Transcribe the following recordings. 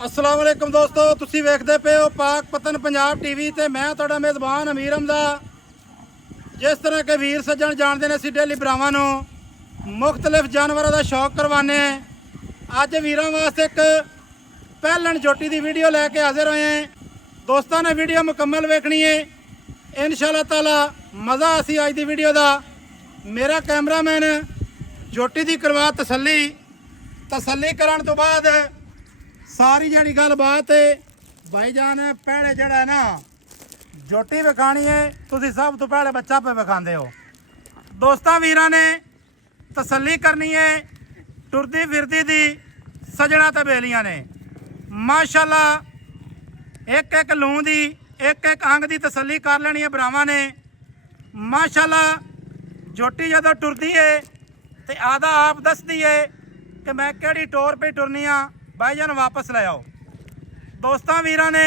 अस्सलाम वालेकुम दोस्तों, तुसी वेखदे पे हो पाक पतन पंजाब टीवी ते मैं तुहाडा मेज़बान अमीर हमदा। जिस तरह के वीर सज्जन जानते हैं असीं डेली भरावां नूं मुख्तलिफ जानवरों का शौक करवाने। अज वीरां वास्ते एक पहलन जोटी की वीडियो लैके हाजिर होए हैं। दोस्तों ने वीडियो मुकम्मल वेखनी है इंशाअल्लाह ताला। मज़ा असी अज की वीडियो का। मेरा कैमरामैन जोटी की करवा तसल्ली करन तो बाद सारी जी गलबात है भाईजान पहले जड़ा ना जोटी विखानी है, तुसी सब तो पहले बच्चा पे विखाते हो। दोस्तों वीरां ने तसल्ली करनी है टुरदी फिरदी दी सजना ते बेलियां ने माशाअल्लाह एक एक लूं दी एक एक अंग की तसल्ली कर लेनी है भरावां ने। माशाअल्लाह जोटी जदों टुरदी है तो आधा आप दसदी है कि मैं किहड़ी टोर पे टुरनी आ, भाईजान वापस ले आओ। दोस्तों वीरां ने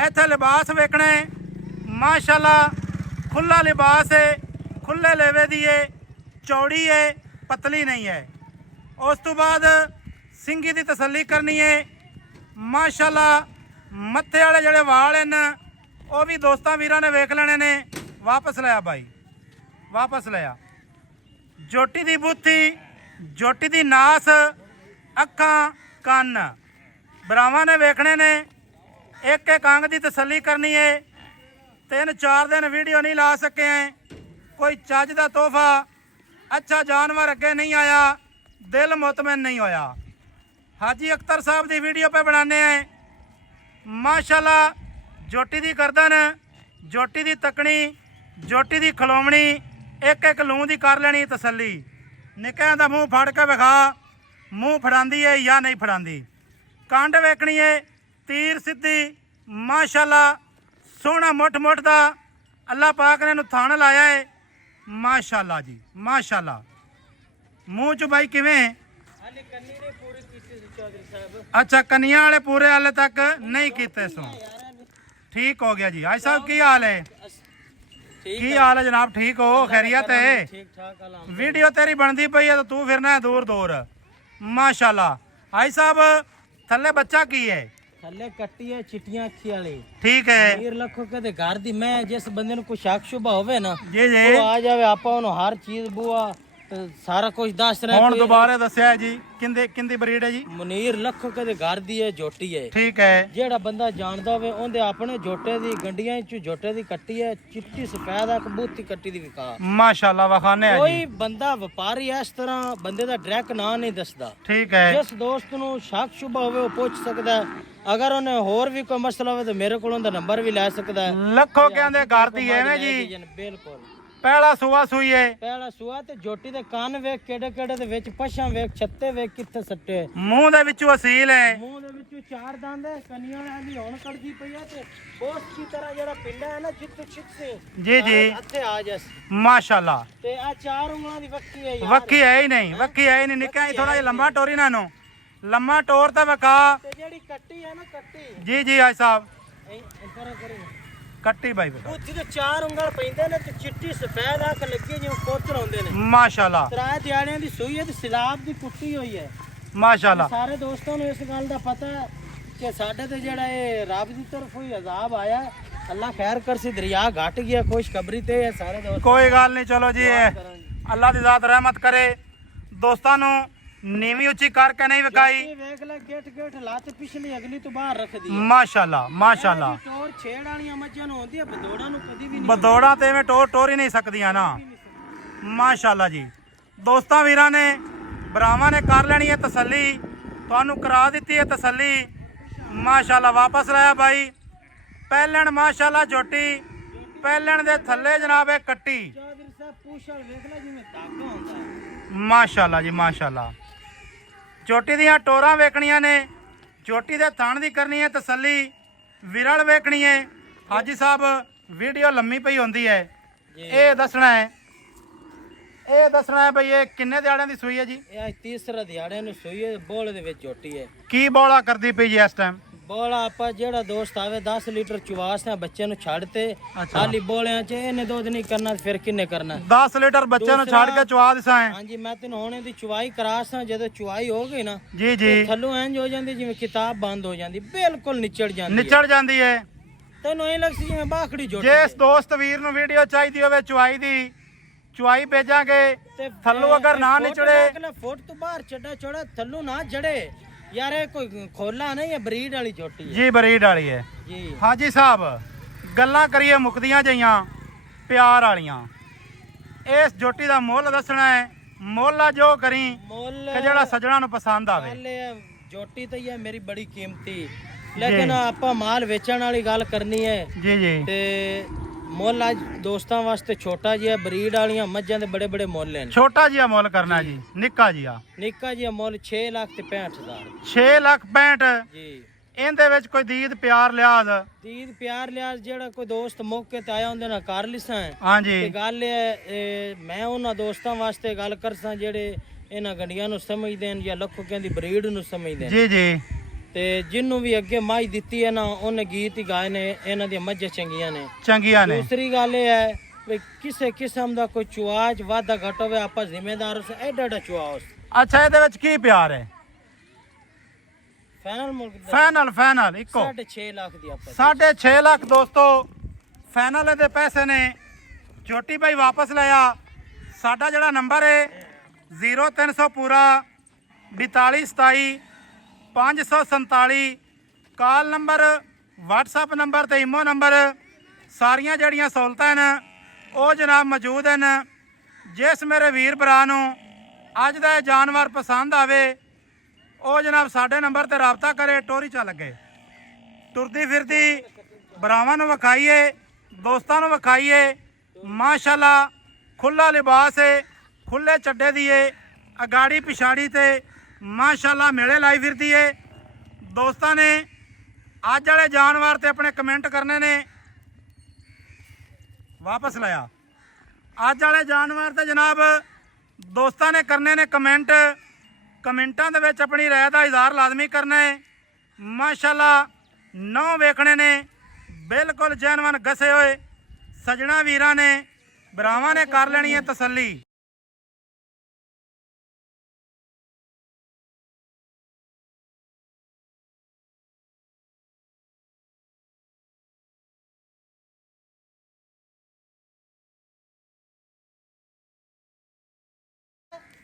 इत्थे लिबास वेखना है माशाअल्लाह खुला लिबास है, खुले लेवे दी है, चौड़ी है, पतली नहीं है। उस तो बाद सिंगी की तसल्ली करनी है माशाअल्लाह। मत्थे वाले जड़े वाल हैं वह भी दोस्तों वीरां ने वेख लेने ने। वापस लिया भाई, वापस लिया। जोटी की बुत्थी, जोटी की नास, अखां, कन भरावां ने वेखने ने। एक एक अंग की तसल्ली करनी है। 3-4 दिन वीडियो नहीं ला सके हैं, कोई चज का तोहफा अच्छा जानवर अगे नहीं आया, दिल मुतमिन नहीं होया। हाजी अख्तर साहब की वीडियो पे बनाने हैं माशाअल्लाह। जोटी की गर्दन, जोटी की तकनी, जोटी की खलोवनी, एक एक लूं की कर लेनी तसल्ली। निक्किਆਂ ਦਾ मूँह फड़ के विखा, मूँह फड़ांदी है या नहीं फड़ांदी। कंड वेखनी है तीर सीधी माशाअल्लाह। सोहना मुठ मुठ का अल्लाह पाक ने थान लाया है माशाअल्लाह जी माशाअल्लाह। मूँह च बाई किवें? अच्छा कन्नियां वाले पूरे हाले तक नहीं कीते सो। ठीक हो गया जी। भाई साहब की हाल है? की हाल है जनाब? ठीक हो? खैरियत है? वीडियो तेरी बनती पई है तो तू फिरना है दूर दूर माशाअल्लाह। भाई साहब थल्ले बच्चा की है? थल्ले कट्टी है चिट्टियां अखी वाली। ठीक है। वीर लखो के घर दी मैं जिस बंदे को शक शुबा होवे ना जी जी वो आ जावे आपा उन्हें हर चीज बुआ सारा कुछ दस रहे। हुण दोबारा दस्या है जी किंदी किंदी ब्रीड है जी? मुनीर लखो के घर दी है जोटी है। ठीक है। जेड़ा बंदा जानदा होवे ओंदे अपने जोटे दी गंडियां च जोटे दी कट्टी है चिट्टी सफेद आ कबूती कट्टी दी विका माशाअल्लाह वखाने है कोई जी। बंदा व्यापारी इस तरह बंदे दा डायरेक्ट ना नहीं दसदा। ठीक है। जिस दोस्त नु शक शुबा होवे वो पूछ सकदा है। अगर उन्हें होर भी कोई मसला हो तो मेरे को नंबर भी ले सकता है। लखो कहंदे घर दी है जी? बिल्कुल पहला सुआ सुई है। पहला सुआ ते जोटी दे कान वेख केड़े केड़े दे विच पछां वेख छत्ते वेख किथे सट्टे। मुंह दे विचों असील है। मुंह दे विचों 4 दंद है। कनियां वाली हुण कड़दी पई है ते उस की तरह जेड़ा पिंडा है ना जित्तू छिकसे जी जी हथे आ जस माशाअल्लाह। ते आ 4 उंगलां दी वक्की है यार। वक्की है ही नहीं, वक्की है ही नहीं। निक्का ही थोड़ा लंबा टोरी ना नो लम्मा टोर ते वका ते जेड़ी कट्टी है ना कट्टी जी जी भाई साहब इधर करो कट्टी भाई ਉੱਥੇ ਤੇ 4 ਉਂਗਲ ਪੈਂਦੇ ਨੇ ਤੇ ਚਿੱਟੀ ਸਫੈਦ ਅੱਖ ਲੱਗੀ ਜਿਵੇਂ ਕੋਤਰ ਹੁੰਦੇ ਨੇ माशाअल्लाह ਤਰਾਏ ਦਿਹਾੜਿਆਂ ਦੀ ਸੂਈ ਹੈ ਤੇ ਸਿਲਾਬ ਦੀ ਕੁੱਟੀ ਹੋਈ ਹੈ। माशाअल्लाह। ਸਾਰੇ ਦੋਸਤਾਂ ਨੂੰ ਇਸ ਗੱਲ ਦਾ ਪਤਾ ਹੈ ਕਿ ਸਾਡੇ ਤੇ ਜਿਹੜਾ ਇਹ ਰੱਬ ਦੀ ਤਰਫੋਂ ਹੀ ਅਜ਼ਾਬ ਆਇਆ। ਅੱਲਾ ਖੈਰ ਕਰਸੀ ਦਰਿਆ ਘਟ ਗਿਆ ਖੁਸ਼ਖਬਰੀ ਤੇ ਹੈ ਸਾਰੇ ਦੋਸਤ। कोई गल नहीं, चलो जी अल्लाह दी जात रहमत करे। दोस्तां नु नीवी उची करके नहीं विकाई ਵੇਖ ਲੈ ਗੇਟ ਗੇਟ ਲੱਤ ਪਿਛਲੀ ਅਗਲੀ ਤੋਂ ਬਾਹਰ ਰੱਖਦੀ ਹੈ माशाअल्लाह माशाअल्लाह। ਟੋਰ ਛੇੜ ਵਾਲੀਆਂ ਮੱਝਾਂ ਨੂੰ ਹੁੰਦੀ ਹੈ ਬਦੋੜਾਂ ਨੂੰ ਕਦੀ ਵੀ ਨਹੀਂ बदौड़ा ते में टोर टोर ही नहीं सकदियां ना माशाअल्लाह जी। दोस्तां वीरां ने भरावां ने कर लेनी है तसल्ली, तुहानू करा दित्ती है तसल्ली माशाअल्लाह। वापस लाया भाई पहलन माशाअल्लाह जोटी पहलन दे थल्ले जनाब है कट्टी ਚੌਧਰੀ ਸਾਹਿਬ ਪੂਛਲ ਵੇਖ ਲੈ ਜਿਵੇਂ ਧਾਗਾ ਹੁੰਦਾ ਹੈ माशाअल्लाह जी माशाअल्लाह। चोटी दियां टोरां वेखणियां ने, चोटी दे थण दी करनी है तसल्ली, विरल वेखनी है। हाजी साहब वीडियो लम्मी पई होंदी है ये दसना है भाई ये किन्ने दिहाड़ियां दी सूई है जी? ਇਹ ਅੱਜ ਤੀਸਰਾ ਦਿਹਾੜੇ ਨੂੰ ਸੂਈ ਹੈ ਬੋਲ ਦੇ ਵਿੱਚ ਝੋਟੀ ਹੈ। की बौला करदी पई जी इस टाइम? ਬੋਲਾ ਆਪਾਂ ਜਿਹੜਾ ਦੋਸਤ ਆਵੇ 10 ਲੀਟਰ ਚਵਾਸ ਨੇ ਬੱਚੇ ਨੂੰ ਛੱਡ ਤੇ ਅੱਛਾ। ਖਾਲੀ ਬੋਲਿਆਂ 'ਚ ਇਹਨੇ ਦੁੱਧ ਨਹੀਂ ਕਰਨਾ ਫਿਰ ਕਿੰਨੇ ਕਰਨਾ 10 ਲੀਟਰ ਬੱਚੇ ਨੂੰ ਛੱਡ ਕੇ ਚਵਾ ਦਿਸਾਂ ਹੈ। ਹਾਂਜੀ ਮੈਂ ਤੈਨੂੰ ਹੁਣ ਇਹਦੀ ਚਵਾਈ ਕਰਾਸਾਂ ਜਦੋਂ ਚਵਾਈ ਹੋ ਗਈ ਨਾ ਜੀ ਜੀ ਥੱਲੋਂ ਇੰਜ ਹੋ ਜਾਂਦੀ ਜਿਵੇਂ ਕਿਤਾਬ ਬੰਦ ਹੋ ਜਾਂਦੀ ਬਿਲਕੁਲ ਨਿਚੜ ਜਾਂਦੀ ਨਿਚੜ ਜਾਂਦੀ ਹੈ। ਤੈਨੂੰ ਇਹ ਲੱਗਦੀ ਜਿਵੇਂ ਬਾਖੜੀ ਜੋੜ ਜੇ ਇਸ ਦੋਸਤ ਵੀਰ ਨੂੰ ਵੀਡੀਓ ਚਾਹੀਦੀ ਹੋਵੇ ਚਵਾਈ ਦੀ, ਚਵਾਈ ਭੇਜਾਂਗੇ। ਥੱਲੋਂ ਅਗਰ ਨਾ ਨਿਚੜੇ ਫੁੱਟ ਤੋਂ ਬਾਹਰ ਚੱਡਾ ਚੋੜਾ ਥੱਲੋਂ ਨਾ ਜੜੇ ਯਾਰ ਇਹ ਕੋਈ ਖੋਲਾ ਨਹੀਂ ਹੈ ਬਰੀਡ ਵਾਲੀ ਝੋਟੀ ਹੈ ਜੀ, ਬਰੀਡ ਵਾਲੀ ਹੈ ਜੀ। ਹਾਜੀ ਸਾਹਿਬ ਗੱਲਾਂ ਕਰੀਏ ਮੁਕਦੀਆਂ ਜਈਆਂ ਪਿਆਰ ਵਾਲੀਆਂ। ਇਸ ਝੋਟੀ ਦਾ ਮੁੱਲ ਦੱਸਣਾ ਹੈ, ਮੁੱਲ ਆ ਜੋ ਕਰੀ ਮੁੱਲ ਕਿ ਜਿਹੜਾ ਸੱਜਣਾ ਨੂੰ ਪਸੰਦ ਆਵੇ। ਪਹਿਲੇ ਝੋਟੀ ਤਾਂ ਇਹ ਮੇਰੀ ਬੜੀ ਕੀਮਤੀ ਲੇਕਿਨ ਆਪਾਂ ਮਾਲ ਵੇਚਣ ਵਾਲੀ ਗੱਲ ਕਰਨੀ ਹੈ ਜੀ ਜੀ। ਤੇ ਮੁੱਲ ਅੱਜ ਦੋਸਤਾਂ ਵਾਸਤੇ ਛੋਟਾ ਜਿਹਾ ਬਰੀਡ ਵਾਲੀਆਂ ਮੱਝਾਂ ਦੇ ਬੜੇ ਬੜੇ ਮੁੱਲ ਨੇ। ਛੋਟਾ ਜਿਹਾ ਮੁੱਲ ਕਰਨਾ ਜੀ, ਨਿੱਕਾ ਜਿਹਾ ਨਿੱਕਾ ਜਿਹਾ ਮੁੱਲ 6 ਲੱਖ ਤੇ 65,000 6,65,000 ਜੀ। ਇਹਦੇ ਵਿੱਚ ਕੋਈ ਦੀਦ ਪਿਆਰ ਲਿਆਦ? ਦੀਦ ਪਿਆਰ ਲਿਆ ਜਿਹੜਾ ਕੋਈ ਦੋਸਤ ਮੌਕੇ ਤੇ ਆਇਆ ਉਹਦੇ ਨਾਲ ਕਰ ਲਿਸਾਂ ਹਾਂਜੀ। ਤੇ ਗੱਲ ਇਹ ਮੈਂ ਉਹਨਾਂ ਦੋਸਤਾਂ ਵਾਸਤੇ ਗੱਲ ਕਰਸਾਂ ਜਿਹੜੇ ਇਹਨਾਂ ਗੰਡੀਆਂ ਨੂੰ ਸਮਝਦੇ ਨੇ ਜਾਂ ਲੱਖੋ ਕਹਿੰਦੀ ਬਰੀਡ ਨੂੰ ਸਮਝਦੇ ਨੇ ਜੀ ਜੀ। ਤੇ ਜਿੰਨੂੰ ਵੀ ਅੱਗੇ ਮਾਈ ਦਿੱਤੀ ਹੈ ਨਾ ਉਹਨੇ ਗੀਤ ਹੀ ਗਾਏ ਨੇ ਇਹਨਾਂ ਦੀਆਂ ਮੱਝਾਂ ਚੰਗੀਆਂ ਨੇ ਚੰਗੀਆਂ ਨੇ। ਦੂਸਰੀ ਗੱਲ ਇਹ ਹੈ ਵੀ ਕਿਸੇ ਕਿਸਮ ਦਾ ਕੋਈ ਚੁਆਜ ਵਾਧਾ ਘਟ ਹੋਵੇ ਆਪਾਂ ਜ਼ਿੰਮੇਦਾਰ ਉਸ ਐਡਾ ਐਡਾ ਚੁਆਸ। ਅੱਛਾ ਇਹਦੇ ਵਿੱਚ ਕੀ ਪਿਆਰ ਹੈ? ਫਾਈਨਲ ਮੁਲਕ ਦਾ ਫਾਈਨਲ ਇੱਕੋ 6.5 ਲੱਖ ਦੀ ਆਪਾਂ 6.5 ਲੱਖ ਦੋਸਤੋ ਫਾਈਨਲ ਦੇ ਪੈਸੇ ਨੇ। ਛੋਟੀ ਭਾਈ ਵਾਪਸ ਲਿਆ। ਸਾਡਾ ਜਿਹੜਾ ਨੰਬਰ ਹੈ 0300 ਪੂਰਾ 4227 547 ਕਾਲ ਨੰਬਰ, WhatsApp ਨੰਬਰ ਤੇ ਈਮੋ ਨੰਬਰ ਸਾਰੀਆਂ ਜਿਹੜੀਆਂ ਸਹੂਲਤਾਂ ਨੇ ਉਹ ਜਨਾਬ ਮੌਜੂਦ ਹਨ। ਜਿਸ ਮੇਰੇ ਵੀਰ ਭਰਾ ਨੂੰ ਅੱਜ ਦਾ ਇਹ ਜਾਨਵਰ ਪਸੰਦ ਆਵੇ ਉਹ ਜਨਾਬ ਸਾਡੇ ਨੰਬਰ ਤੇ ਰਾਬਤਾ ਕਰੇ। ਟੋਰੀ ਚਾ ਲੱਗੇ ਤੁਰਦੀ ਫਿਰਦੀ ਭਰਾਵਾਂ ਨੂੰ ਵਿਖਾਈਏ, ਦੋਸਤਾਂ ਨੂੰ ਵਿਖਾਈਏ। ਮਾਸ਼ਾਅੱਲਾ ਖੁੱਲਾ ਲਿਬਾਸ ਹੈ, ਖੁੱਲੇ ਚੱਡੇ ਦੀ ਏ, ਅਗਾੜੀ ਪਿਛਾੜੀ ਤੇ ਮਾਸ਼ਾਅੱਲਾ ਮੇਲੇ ਲਾਈ ਫਿਰਦੀ ਏ। ਦੋਸਤਾਂ ਨੇ ਅੱਜ ਵਾਲੇ ਜਾਨਵਰ ਤੇ ਆਪਣੇ ਕਮੈਂਟ ਕਰਨੇ ਨੇ। ਵਾਪਸ ਲਿਆ। ਅੱਜ ਵਾਲੇ ਜਾਨਵਰ ਤੇ ਜਨਾਬ ਦੋਸਤਾਂ ਨੇ ਕਰਨੇ ਨੇ ਕਮੈਂਟ। ਕਮੈਂਟਾਂ ਦੇ ਵਿੱਚ ਆਪਣੀ ਰਾਏ ਦਾ ਇਜ਼ਹਾਰ ਲਾਜ਼ਮੀ ਕਰਨਾ ਹੈ। ਮਾਸ਼ਾਅੱਲਾ ਨੌ ਵੇਖਣੇ ਨੇ ਬਿਲਕੁਲ ਜੈਨਵਨ ਗਸੇ ਹੋਏ ਸਜਣਾ ਵੀਰਾਂ ਨੇ, ਭਰਾਵਾਂ ਨੇ ਕਰ ਲੈਣੀ ਹੈ ਤਸੱਲੀ।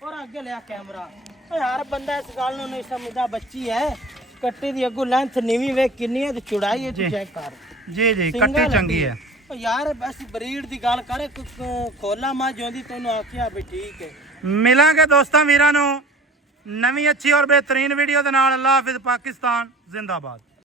और आगे लिया कैमरा यार बंदा इस गल नु नहीं समझदा बच्ची है कट्टी दी अगू लेंथ नीवी वे किन्नी है ते चौड़ाई है तू चेक कर जी जी कट्टी चंगी है ओ यार बस ब्रीड दी गल करे खोला मां जोंदी तैनू आखिया भी ठीक है। मिलांगे दोस्तां वीरां नू नवीं अच्छी और बेहतरीन वीडियो दे नाल। अल्लाह हाफिज़। पाकिस्तान जिंदाबाद।